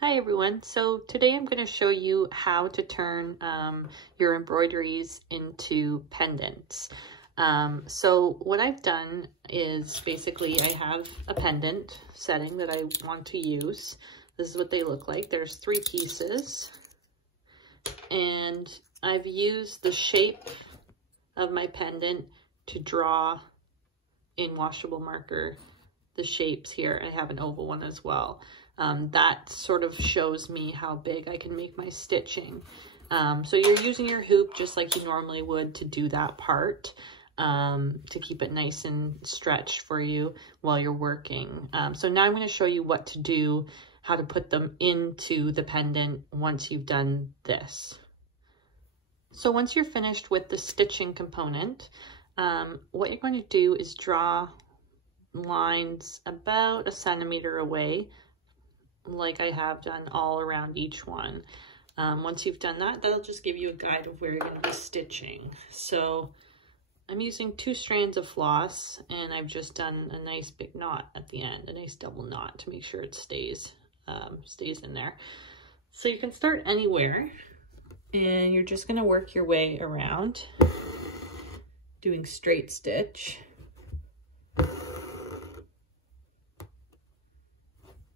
Hi everyone, so today I'm going to show you how to turn your embroideries into pendants. So what I've done is basically I have a pendant setting that I want to use. This is what they look like. There's 3 pieces and I've used the shape of my pendant to draw in washable marker the shapes here. I have an oval one as well. That sort of shows me how big I can make my stitching. So you're using your hoop just like you normally would to do that part, to keep it nice and stretched for you while you're working. So now I'm going to show you what to do, how to put them into the pendant once you've done this. So once you're finished with the stitching component, what you're going to do is draw lines about 1 centimeter away, like I have done all around each one. Once you've done that, that'll just give you a guide of where you're going to be stitching. So I'm using 2 strands of floss, and I've just done a nice big knot at the end, a nice double knot to make sure it stays in there. So you can start anywhere, and you're just going to work your way around doing straight stitch.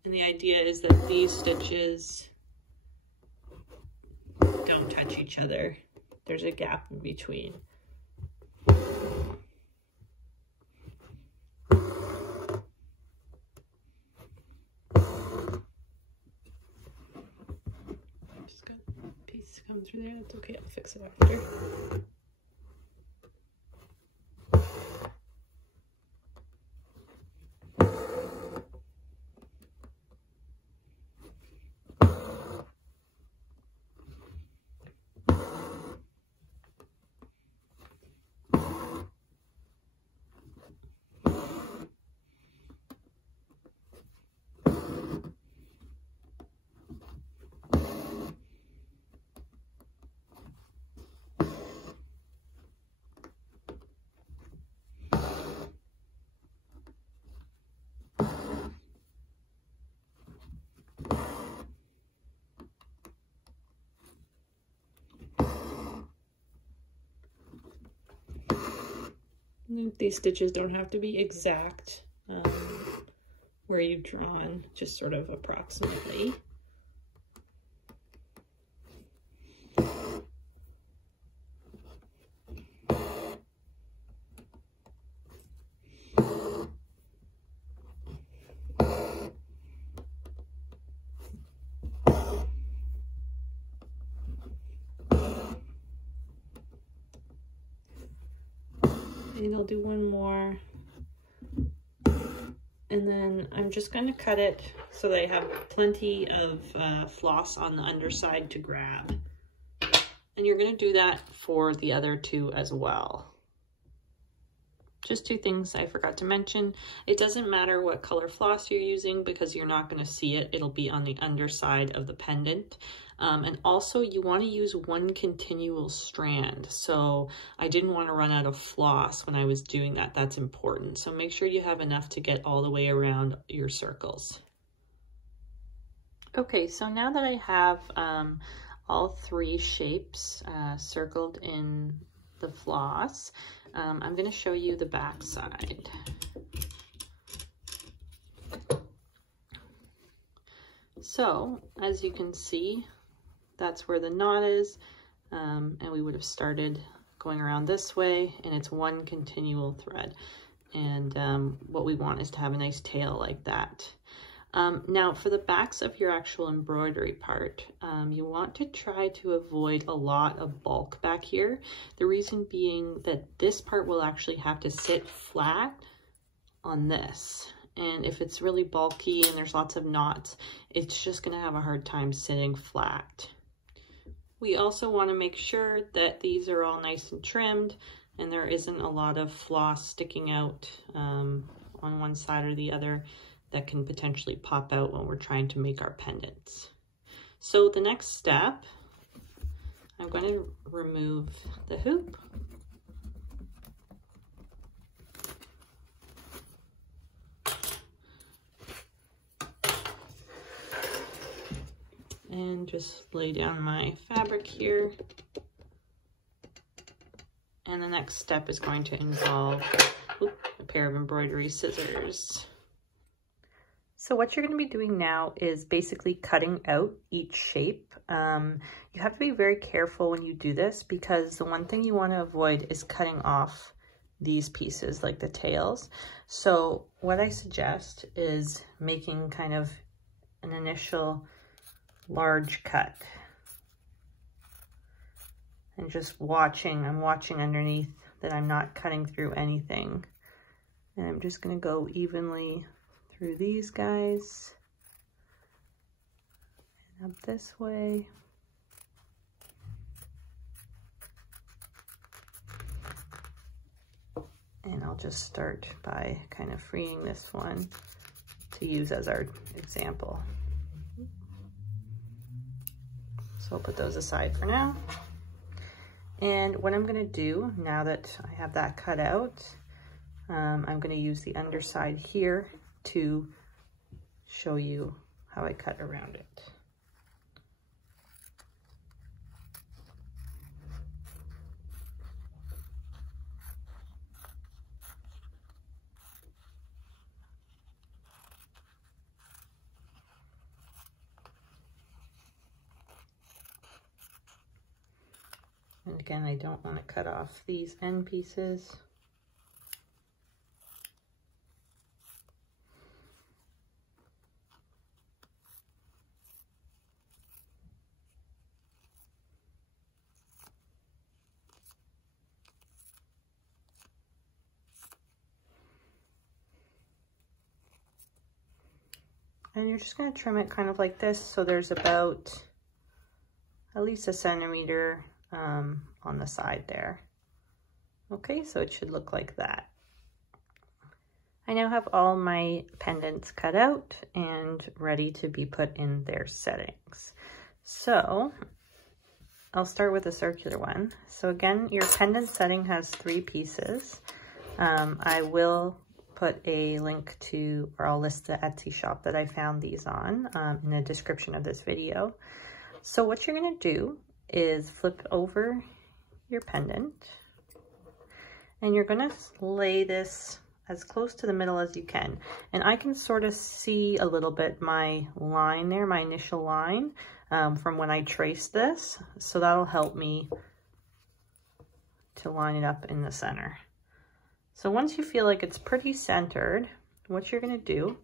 And the idea is that these stitches don't touch each other. There's a gap in between. Just got a piece come through there. That's okay, I'll fix it after. These stitches don't have to be exact where you've drawn, just sort of approximately. And I'll do one more, and then I'm just going to cut it so that I have plenty of floss on the underside to grab. And you're going to do that for the other 2 as well. Just 2 things I forgot to mention. It doesn't matter what color floss you're using because you're not going to see it. It'll be on the underside of the pendant. And also you want to use 1 continual strand. So I didn't want to run out of floss when I was doing that. That's important. So make sure you have enough to get all the way around your circles. Okay, so now that I have all 3 shapes circled in the floss, I'm going to show you the back side. So as you can see, that's where the knot is, and we would have started going around this way, and it's 1 continual thread. And what we want is to have a nice tail like that. Now for the backs of your actual embroidery part, you want to try to avoid a lot of bulk back here. The reason being that this part will actually have to sit flat on this. And if it's really bulky and there's lots of knots, it's just going to have a hard time sitting flat. We also want to make sure that these are all nice and trimmed and there isn't a lot of floss sticking out on one side or the other that can potentially pop out when we're trying to make our pendants. So the next step, I'm going to remove the hoop. and just lay down my fabric here. And the next step is going to involve a pair of embroidery scissors. So what you're going to be doing now is basically cutting out each shape. You have to be very careful when you do this, because the one thing you want to avoid is cutting off these pieces, like the tails. So what I suggest is making kind of an initial large cut. And just watching, I'm watching underneath that I'm not cutting through anything. And I'm just going to go evenly through these guys. And up this way. And I'll just start by kind of freeing this one to use as our example. So I'll put those aside for now. And what I'm going to do, now that I have that cut out, I'm going to use the underside here to show you how I cut around it. And again, I don't want to cut off these end pieces. And you're just going to trim it kind of like this, so there's about at least 1 centimeter on the side there. Okay, so it should look like that. I now have all my pendants cut out and ready to be put in their settings. So I'll start with a circular one. So again, your pendant setting has 3 pieces. I will put a link to, or I'll list the Etsy shop that I found these on in the description of this video. So what you're going to do is flip over your pendant, and you're going to lay this as close to the middle as you can. And I can sort of see a little bit my line there, my initial line from when I traced this. So that'll help me to line it up in the center. So once you feel like it's pretty centered, what you're going to do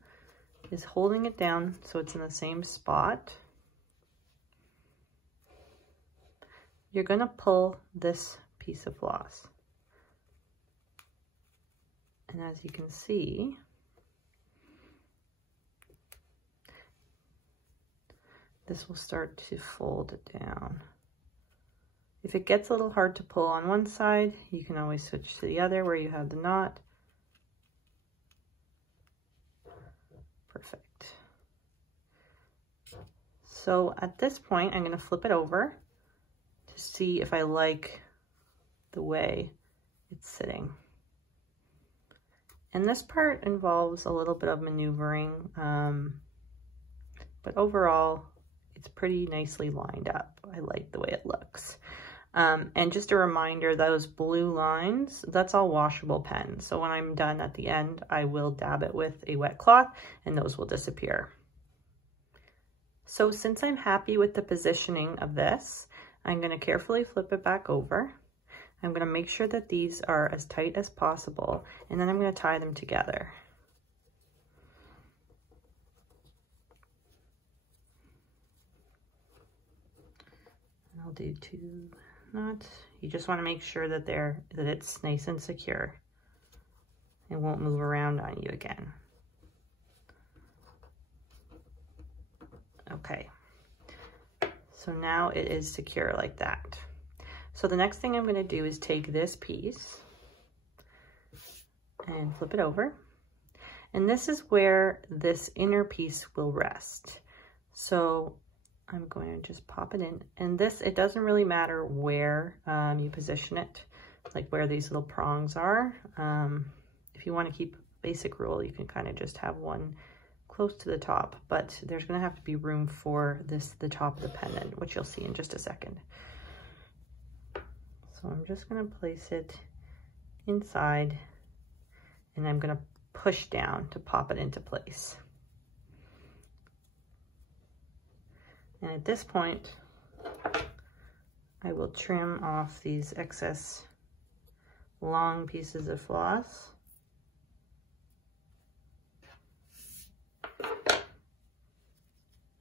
is holding it down so it's in the same spot. You're going to pull this piece of floss. And as you can see, this will start to fold it down. If it gets a little hard to pull on one side, you can always switch to the other where you have the knot. Perfect. So at this point, I'm going to flip it over to see if I like the way it's sitting. And this part involves a little bit of maneuvering, but overall, it's pretty nicely lined up. I like the way it looks. And just a reminder, those blue lines, that's all washable pen. So when I'm done at the end, I will dab it with a wet cloth and those will disappear. So since I'm happy with the positioning of this, I'm going to carefully flip it back over. I'm going to make sure that these are as tight as possible, and then I'm going to tie them together. And I'll do 2 knots. You just want to make sure that it's nice and secure. It won't move around on you again. Okay. So now it is secure like that. So the next thing I'm going to do is take this piece and flip it over. And this is where this inner piece will rest. So I'm going to just pop it in. And this, it doesn't really matter where you position it, like where these little prongs are. If you want to keep basic rule, you can kind of just have one close to the top, but there's going to have to be room for the top of the pendant, which you'll see in just a second. So I'm just going to place it inside, and I'm going to push down to pop it into place. And at this point, I will trim off these excess long pieces of floss.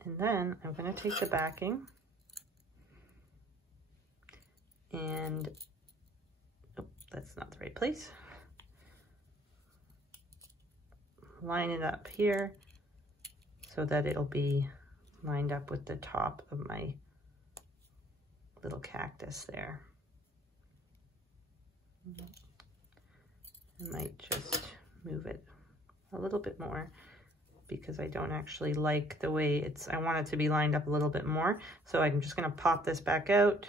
And then I'm going to take the backing and, oh, that's not the right place. Line it up here so that it'll be lined up with the top of my little cactus there. I might just move it a little bit more because I don't actually like the way it's, I want it to be lined up a little bit more. So I'm just going to pop this back out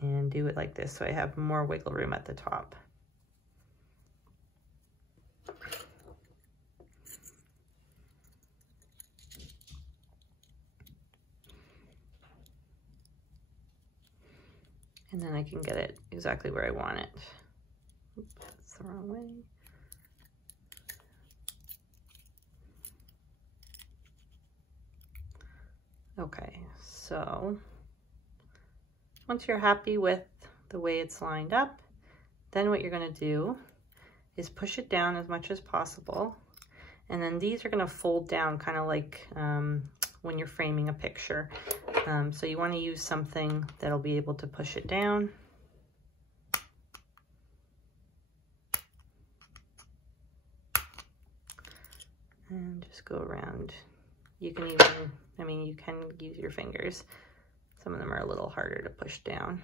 and do it like this so I have more wiggle room at the top. And then I can get it exactly where I want it. Oops, that's the wrong way. Okay, so once you're happy with the way it's lined up, then what you're going to do is push it down as much as possible. And then these are going to fold down kind of like when you're framing a picture. So you want to use something that'll be able to push it down. And just go around. You can even, I mean, you can use your fingers. Some of them are a little harder to push down.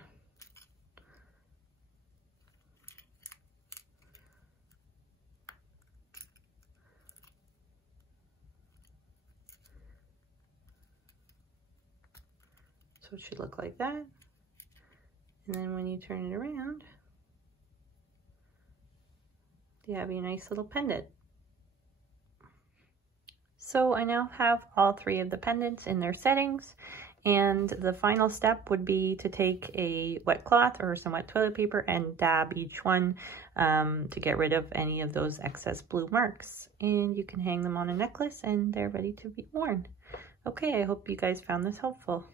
So it should look like that. And then when you turn it around, you have your nice little pendant. So I now have all three of the pendants in their settings, and the final step would be to take a wet cloth or some wet toilet paper and dab each one to get rid of any of those excess blue marks. And you can hang them on a necklace and they're ready to be worn. Okay, I hope you guys found this helpful.